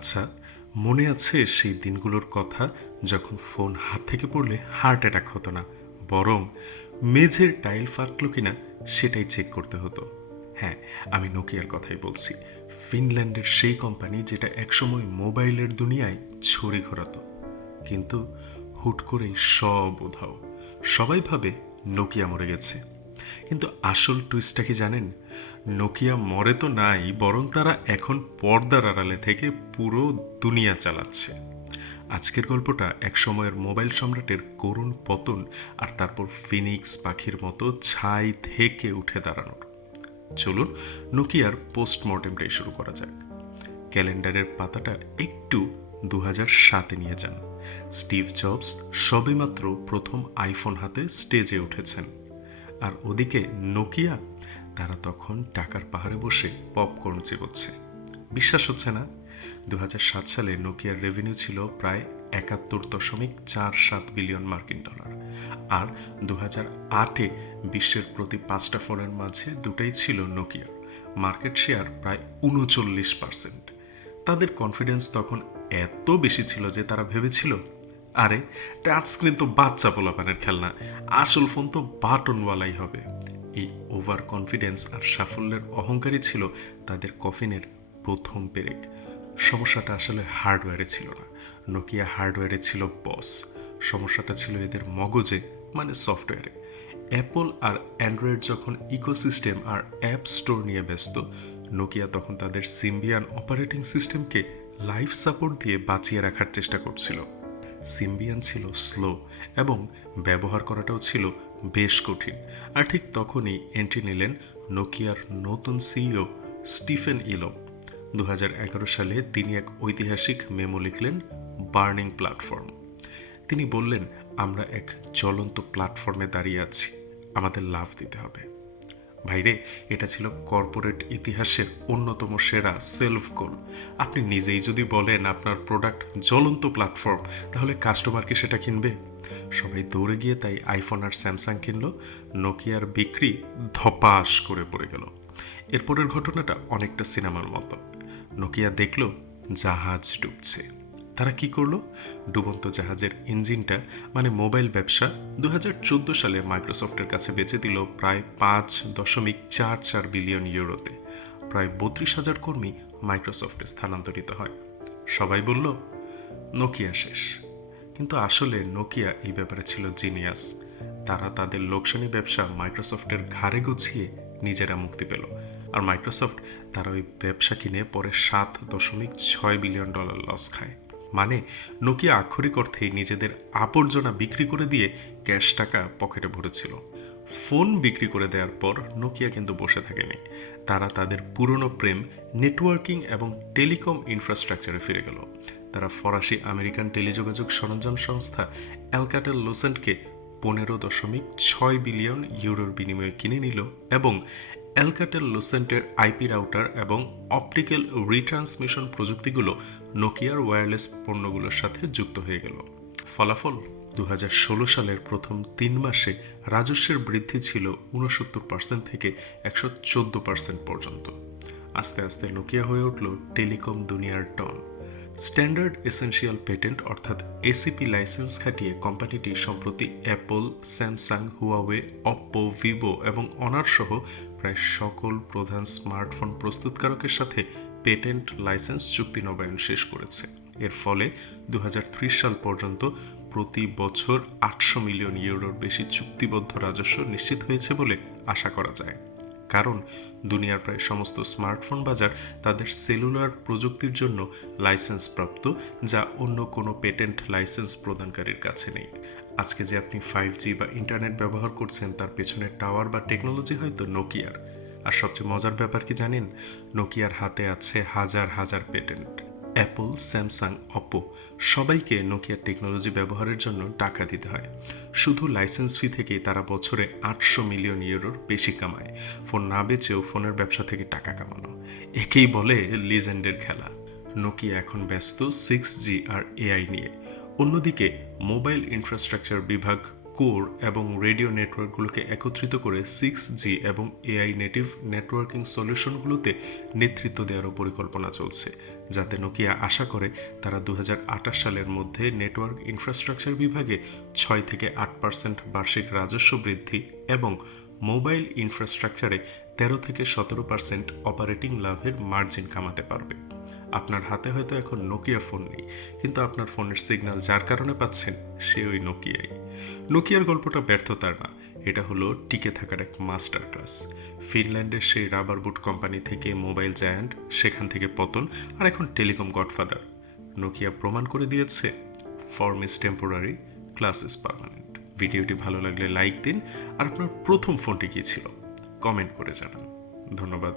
আচ্ছা, মনে আছে সেই দিনগুলোর কথা যখন ফোন হাত থেকে পড়লে হার্ট অ্যাটাক হতো না, বরং মেঝের টাইল ফাটলো কিনা সেটাই চেক করতে হতো। হ্যাঁ, আমি নোকিয়ার কথাই বলছি। ফিনল্যান্ডের সেই কোম্পানি যেটা একসময় মোবাইলের দুনিয়ায় ছড়ি ঘোরাতো, কিন্তু হুট করেই সব উধাও। সবাই ভাবে নোকিয়া মরে গেছে, কিন্তু আসল টুইস্টটা কি জানেন? নোকিয়া মরে তো নাই, বরং তারা এখন পর্দার আড়ালে থেকে পুরো দুনিয়া চালাচ্ছে। আজকের গল্পটা একসময়ের মোবাইল সম্রাটের করুণ পতন আর তারপর ফিনিক্স পাখির মতো ছাই থেকে উঠে দাঁড়ানোর। চলুন নোকিয়ার পোস্টমর্টেমটাই শুরু করা যাক। ক্যালেন্ডারের পাতাটা একটু 2007-এ নিয়ে যান। স্টিভ জবস সবেমাত্র প্রথম আইফোন হাতে স্টেজে উঠেছেন, আর ওদিকে নোকিয়া, তারা তখন টাকার পাহাড়ে বসে পপকর্ন চিবোচ্ছে। বিশ্বাস হচ্ছে না? 2007 সালে নোকিয়ার রেভিনিউ ছিল প্রায় 71.47 বিলিয়ন মার্কিন ডলার, আর 2008-এ বিশ্বের প্রতি 5টা ফোনের মাঝে দুটাই ছিল নোকিয়ার। মার্কেট শেয়ার প্রায় 39%। তাদের কনফিডেন্স তখন এত বেশি ছিল যে তারা ভেবেছিল, আরে টাচ স্ক্রিন তো বাচ্চা পোলাপানের খেলনা, আসল ফোন তো বাটনওয়ালাই হবে। এই ওভার কনফিডেন্স আর সাফল্যের অহংকারই ছিল তাদের কফিনের প্রথম পেরেক। সমস্যাটা আসলে হার্ডওয়্যারে ছিল না, নোকিয়া হার্ডওয়্যারে ছিল বস। সমস্যাটা ছিল এদের মগজে, মানে সফটওয়্যারে। অ্যাপল আর অ্যান্ড্রয়েড যখন ইকোসিস্টেম আর অ্যাপ স্টোর নিয়ে ব্যস্ত, নোকিয়া তখন তাদের সিম্বিয়ান অপারেটিং সিস্টেমকে লাইফ সাপোর্ট দিয়ে বাঁচিয়ে রাখার চেষ্টা করছিল। সিম্বিয়ান ছিল স্লো এবং ব্যবহার করাটাও ছিল বেশ কঠিন। আর ঠিক তখনই এন্ট্রি নিলেন নোকিয়ার নতুন সিইও স্টিফেন ইলভ। 2011 সালে তিনি এক ঐতিহাসিক মেমো লিখলেন, বার্নিং প্ল্যাটফর্ম। তিনি বললেন, আমরা এক জ্বলন্ত প্ল্যাটফর্মে দাঁড়িয়ে আছি, আমাদের লাভ দিতে হবে। ভাইরে, এটা ছিল কর্পোরেট ইতিহাসের অন্যতম সেরা সেলফ গোল। আপনি নিজেই যদি বলেন আপনার প্রোডাক্ট জ্বলন্ত প্ল্যাটফর্ম, তাহলে কাস্টমার কি সেটা কিনবে? সবাই দৌড়ে গিয়ে তাই আইফোন আর স্যামসাং কিনল। নোকিয়ার বিক্রি ধপাস করে পড়ে গেল। এরপরের ঘটনাটা অনেকটা সিনেমার মতো। নোকিয়া দেখল জাহাজ ডুবছে। তারা কি করলো? ডুবন্ত জাহাজের ইঞ্জিনটা, মানে মোবাইল ব্যবসা, 2014 সালে মাইক্রোসফটের কাছে বেচে দিল প্রায় 5.44 বিলিয়ন ইউরোতে। প্রায় 32,000 কর্মী মাইক্রোসফটে স্থানান্তরিত হয়। সবাই বলল নোকিয়া শেষ, কিন্তু আসলে নোকিয়া এই ব্যাপারে ছিল জিনিয়াস। তারা তাদের লোকসানি ব্যবসা মাইক্রোসফটের ঘাড়ে গুছিয়ে নিজেরা মুক্তি পেল। আর মাইক্রোসফট তার ওই ব্যবসা কিনে পরে $7.6 বিলিয়ন লস খায়। মানে নোকিয়া আক্ষরিক অর্থেই নিজেদের আবর্জনা বিক্রি করে দিয়ে ক্যাশ টাকা পকেটে ভরেছিল। ফোন বিক্রি করে দেওয়ার পর নোকিয়া কিন্তু বসে থাকেনি। তারা তাদের পুরনো প্রেম নেটওয়ার্কিং এবং টেলিকম ইনফ্রাস্ট্রাকচারে ফিরে গেল। তারা ফরাসি আমেরিকান টেলিযোগাযোগ সরঞ্জাম সংস্থা অ্যালক্যাটেল লুসেন্টকে 15.6 বিলিয়ন ইউরোর বিনিময়ে কিনে নিল এবং অ্যালক্যাটেল লুসেন্টের আইপি রাউটার এবং অপটিক্যাল রিট্রান্সমিশন প্রযুক্তিগুলো নোকিয়ার ওয়্যারলেস পণ্যগুলোর সাথে যুক্ত হয়ে গেল। ফলাফল, 2016 সালের প্রথম 3 মাসে রাজস্বের বৃদ্ধি ছিল 69% থেকে 114% পর্যন্ত। আস্তে আস্তে নোকিয়া হয়ে উঠল টেলিকম দুনিয়ার ডন। স্ট্যান্ডার্ড এসেনশিয়াল পেটেন্ট অর্থাৎ এসিপি লাইসেন্স খাটিয়ে কোম্পানিটি সম্প্রতি Apple, Samsung, Huawei, Oppo, Vivo এবং অনার সহ প্রায় সকল প্রধান স্মার্টফোন প্রস্তুতকারকের সাথে পেটেন্ট লাইসেন্স চুক্তি নবায়ন শেষ করেছে। এর ফলে 2030 সাল পর্যন্ত প্রতি বছর 800 মিলিয়ন ইউরোর বেশি চুক্তিবদ্ধ রাজস্ব নিশ্চিত হয়েছে বলে আশা করা যায়। কারণ দুনিয়ার প্রায় সমস্ত স্মার্টফোন বাজার তাদের সেলুলার প্রযুক্তির জন্য লাইসেন্স প্রাপ্ত, যা অন্য কোনো পেটেন্ট লাইসেন্স প্রদানকারীর কাছে নেই। আজকে যে আপনি 5G বা ইন্টারনেট ব্যবহার করছেন, তার পেছনে টাওয়ার বা টেকনোলজি হয়তো নোকিয়ার। আর সবচেয়ে মজার ব্যাপার কি জানেন? নোকিয়ার হাতে আছে হাজার হাজার পেটেন্ট। অ্যাপল, স্যামসাং, অপো সবাইকে নোকিয়ার টেকনোলজি ব্যবহারের জন্য টাকা দিতে হয়। শুধু লাইসেন্স ফি থেকেই তারা বছরে 800 মিলিয়ন ইউরোর বেশি কামায়। ফোন না বেচেও ফোনের ব্যবসা থেকে টাকা কামানো, একেই বলে লিজেন্ডের খেলা। নোকিয়া এখন ব্যস্ত 6G আর এআই নিয়ে। অন্যদিকে মোবাইল ইনফ্রাস্ট্রাকচার বিভাগ কোর এবং রেডিও নেটওয়ার্কগুলোকে একত্রিত করে 6G এবং এআই নেটিভ নেটওয়ার্কিং সলিউশনগুলোতে নেতৃত্ব দেওয়ারও পরিকল্পনা চলছে, যাতে নোকিয়া আশা করে তারা 2028 সালের মধ্যে নেটওয়ার্ক ইনফ্রাস্ট্রাকচার বিভাগে 6-8% বার্ষিক রাজস্ব বৃদ্ধি এবং মোবাইল ইনফ্রাস্ট্রাকচারে 13-17% অপারেটিং লাভের মার্জিন কামাতে পারবে। আপনার হাতে হয়তো এখন নোকিয়া ফোন নেই, কিন্তু আপনার ফোনের সিগন্যাল যার কারণে পাচ্ছেন সে ওই নোকিয়াই। নোকিয়ার গল্পটা ব্যর্থতার না, এটা হলো টিকে থাকার এক মাস্টার ক্লাস। ফিনল্যান্ডের সেই রাবার বুট কোম্পানি থেকে মোবাইল জায়ান্ট, সেখান থেকে পতন, আর এখন টেলিকম গডফাদার। নোকিয়া প্রমাণ করে দিয়েছে, form is temporary, class is permanent. ভিডিওটি ভালো লাগলে লাইক দিন, আর আপনার প্রথম ফোনটি কী ছিল কমেন্ট করে জানান। ধন্যবাদ।